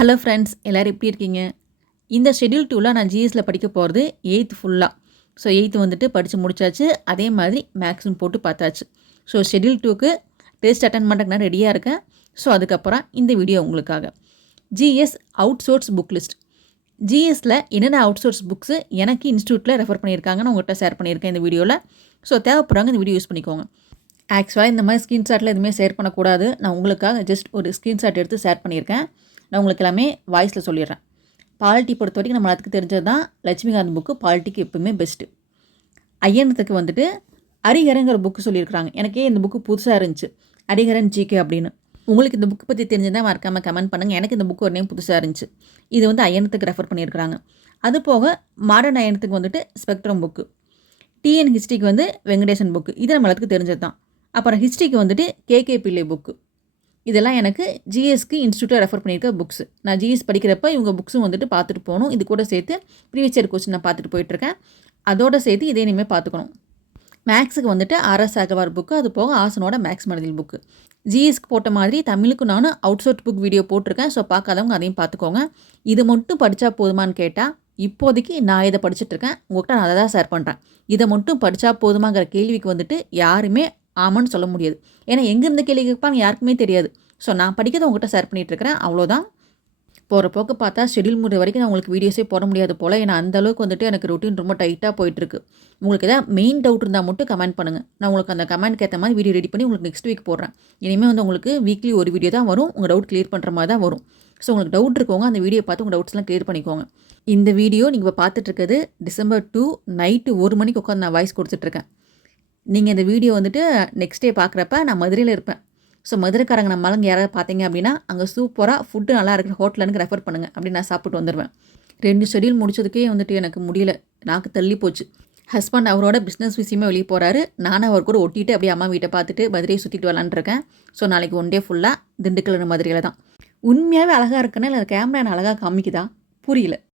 Hello friends, எல்லோரும் எப்படி இருக்கீங்க? இந்த ஷெட்யூல் 2ல நான் ஜிஎஸ்ல படிக்க போகிறது 8th ஃபுல்லாக. ஸோ 8th வந்துட்டு படித்து முடிச்சாச்சு. அதே மாதிரி மேக்ஸும் போட்டு பார்த்தாச்சு. ஸோ ஷெட்யூல் 2க்கு டெஸ்ட் அட்டன் பண்ணுறதுக்கு நான் ரெடியாக இருக்கேன். ஸோ அதுக்கப்புறம் இந்த வீடியோ உங்களுக்காக. GS out source book list. ஜிஎஸ்ல என்னென்ன அவுட் சோர்ஸ் புக்ஸு எனக்கு இன்ஸ்டியூட்டில் ரெஃபர் பண்ணியிருக்காங்கன்னு உங்கள்கிட்ட ஷேர் பண்ணியிருக்கேன் இந்த வீடியோவில். ஸோ தேவைப்படுறாங்க இந்த வீடியோ யூஸ் பண்ணிக்கோங்க. ஆக்சுவலாக இந்த மாதிரி ஸ்க்ரீன்ஷாட்டில் எதுவுமே ஷேர் பண்ணக்கூடாது. நான் உங்களுக்காக ஜஸ்ட் ஒரு ஸ்க்ரீன்ஷாட் எடுத்து ஷேர் பண்ணியிருக்கேன். நான் உங்களுக்கு எல்லாமே வாய்ஸில் சொல்லிடுறேன். பாலிட்டி பொறுத்த வரைக்கும் நம்ம எல்லாத்துக்கும் தெரிஞ்சது தான் லட்சுமிகாந்த் புக்கு பாலிட்டிக்கு எப்பவுமே பெஸ்ட்டு. ஐயனத்துக்கு வந்துட்டு அரிகரங்கிற புக்கு சொல்லியிருக்கிறாங்க. எனக்கே இந்த புக்கு புதுசாக இருந்துச்சு, அரிகரன் ஜிகே அப்படின்னு. உங்களுக்கு இந்த புக்கு பற்றி தெரிஞ்சுதான் மறக்காமல் கமெண்ட் பண்ணுங்கள். எனக்கு இந்த புக்கு ஒரு நேம் புதுசாக இருந்துச்சு. இது வந்து ஐயனத்துக்கு ரெஃபர் பண்ணியிருக்கிறாங்க. அது போக மாடர்ன் ஐயனத்துக்கு வந்துட்டு ஸ்பெக்ட்ரம் புக்கு, டிஎன் ஹிஸ்ட்ரிக்கு வந்து வெங்கடேசன் புக்கு, இது நம்ம எல்லாத்துக்கும் தெரிஞ்சது தான். அப்புறம் ஹிஸ்ட்ரிக்கு வந்துட்டு கேகே பிள்ளை புக்கு. இதெல்லாம் எனக்கு ஜிஎஸ்க்கு இன்ஸ்டியூட்டில் ரெஃபர் பண்ணியிருக்க புக்ஸ். நான் ஜிஎஸ் படிக்கிறப்ப இவங்க புக்ஸும் வந்துட்டு பார்த்துட்டு போகணும். இது கூட சேர்த்து ப்ரீவியஸ் இயர் கொஸ்டின் நான் பார்த்துட்டு போயிட்டுருக்கேன். அதோடு சேர்த்து இதே இனிமேல் பார்த்துக்கணும். மேக்ஸுக்கு வந்துட்டு ஆர்எஸ் அகவார் புக்கு, அது போக ஆசனோட மேக்ஸ் மனதில் புக்கு. ஜிஎஸ்க்கு போட்ட மாதிரி தமிழுக்கு நானும் அவுட் சோர்ஸ் புக் வீடியோ போட்டிருக்கேன். ஸோ பார்க்காதவங்க அதையும் பார்த்துக்கோங்க. இது மட்டும் படித்தா போதுமான்னு கேட்டால் இப்போதைக்கு நான் இதை படிச்சுட்ருக்கேன். உங்கள்கிட்ட நான் அதை தான் ஷேர் பண்ணுறேன். இதை மட்டும் படித்தா போதுமாங்கிற கேள்விக்கு வந்துட்டு யாருமே ஆமான்னு சொல்ல முடியாது. ஏன்னா எங்கேருந்து கேள்வி கேட்பாங்க யாருக்குமே தெரியாது. ஸோ நான் படிக்கிறத உங்கள்கிட்ட ஷேர் பண்ணிகிட்ருக்கிறேன், அவ்வளோதான். போகிற போக்கு பார்த்தா ஷெட்யூல் முடிற வரைக்கும் நான் உங்களுக்கு வீடியோஸே போட முடியாது போல். ஏன்னா அந்தளவுக்கு வந்துட்டு எனக்கு ரொட்டீன் ரொம்ப டைட்டாக போயிட்டுருக்கு. உங்களுக்கு எதாவது மெயின் டவுட் இருந்தால் மட்டும் கமெண்ட் பண்ணுங்கள். நான் உங்களுக்கு அந்த கமெண்ட்க்கு ஏற்ற மாதிரி வீடியோ ரெடி பண்ணி உங்களுக்கு நெக்ஸ்ட் வீக் போடுறேன். இனிமேல் வந்து உங்களுக்கு வீக்லி ஒரு வீடியோ தான் வரும். உங்கள் டவுட் கிளியர் பண்ணுற மாதிரி தான் வரும். ஸோ உங்களுக்கு டவுட் இருக்கவங்க அந்த வீடியோ பார்த்து உங்கள் டவுட்ஸ்லாம் கிளியர் பண்ணிக்கோங்க. இந்த வீடியோ நீங்கள் இப்போ பார்த்துட்ருக்கிறது December 2 நைட்டு 1 மணிக்கு உட்காந்து நான் வாய்ஸ் கொடுத்துட்ருக்கேன். நீங்கள் இந்த வீடியோ வந்துட்டு நெக்ஸ்ட் டே பார்க்குறப்ப நான் மதுரையில் இருப்பேன். ஸோ மதுரைக்காரங்க நம்ம ஆளுங்க யாராவது பார்த்தீங்க அப்படின்னா அங்கே சூப்பராக ஃபுட்டு நல்லா இருக்கிற ஹோட்டலுக்கு ரெஃபர் பண்ணுங்கள் அப்படின்னு நான் சாப்பிட்டு வந்துடுவேன். 2 ஷெட்யூல் முடிச்சதுக்கே வந்துட்டு எனக்கு முடியல, நாக்கு தள்ளி போச்சு. ஹஸ்பண்ட் அவரோட பிஸ்னஸ் விஷயமே வெளியே போகிறாரு. நானும் அவர் கூட ஒட்டிட்டு அப்படியே அம்மா வீட்டை பார்த்துட்டு மதுரையை சுற்றிட்டு வரலான்ட்ருக்கேன். ஸோ நாளைக்கு 1 டே ஃபுல்லாக திண்டுக்கல் மதுரையில் தான். உண்மையாகவே அழகாக இருக்குன்னா இல்லை கேமரா என்ன அழகாக காமிக்குதா புரியல.